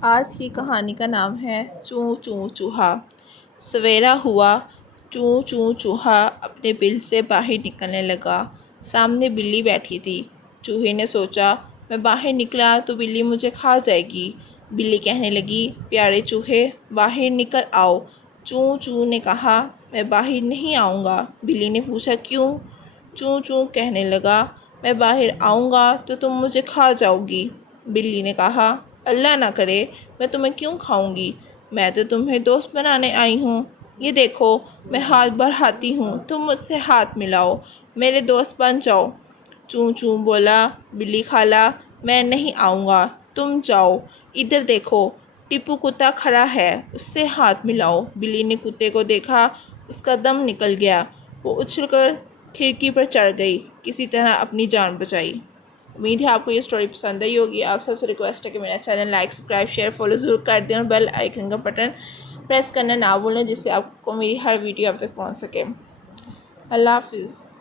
آج کی کہانی کا نام ہے چوں چوں چوہا۔ سویرا ہوا، چوں چوں چوہا اپنے بل سے باہر نکلنے لگا۔ سامنے بلی بیٹھی تھی۔ چوہے نے سوچا میں باہر نکلا تو بلی مجھے کھا جائے گی۔ بلی کہنے لگی پیارے چوہے باہر نکل آؤ۔ چوں چوں نے کہا میں باہر نہیں آؤں گا۔ بلی نے پوچھا کیوں؟ چوں چوں کہنے لگا میں باہر آؤں گا تو تم مجھے کھا جاؤ گی۔ بلی نے کہا اللہ نہ کرے، میں تمہیں کیوں کھاؤں گی؟ میں تو تمہیں دوست بنانے آئی ہوں۔ یہ دیکھو میں ہاتھ بڑھاتی ہوں، تم مجھ سے ہاتھ ملاؤ، میرے دوست بن جاؤ۔ چوں چوں بولا بلی خالہ میں نہیں آؤں گا، تم جاؤ۔ ادھر دیکھو ٹپو کتا کھڑا ہے، اس سے ہاتھ ملاؤ۔ بلی نے کتے کو دیکھا، اس کا دم نکل گیا، وہ اچھل کر کھڑکی پر چڑھ گئی، کسی طرح اپنی جان بچائی۔ امید ہے آپ کو یہ سٹوری پسند آئی ہوگی۔ آپ سب سے ریکویسٹ ہے کہ میرا channel like, subscribe, share, follow ضرور کر دیں اور بیل آئیکن کا بٹن پریس کرنا نہ بھولیں، جس سے آپ کو میری ہر ویڈیو اب تک پہنچ سکے۔ اللہ حافظ۔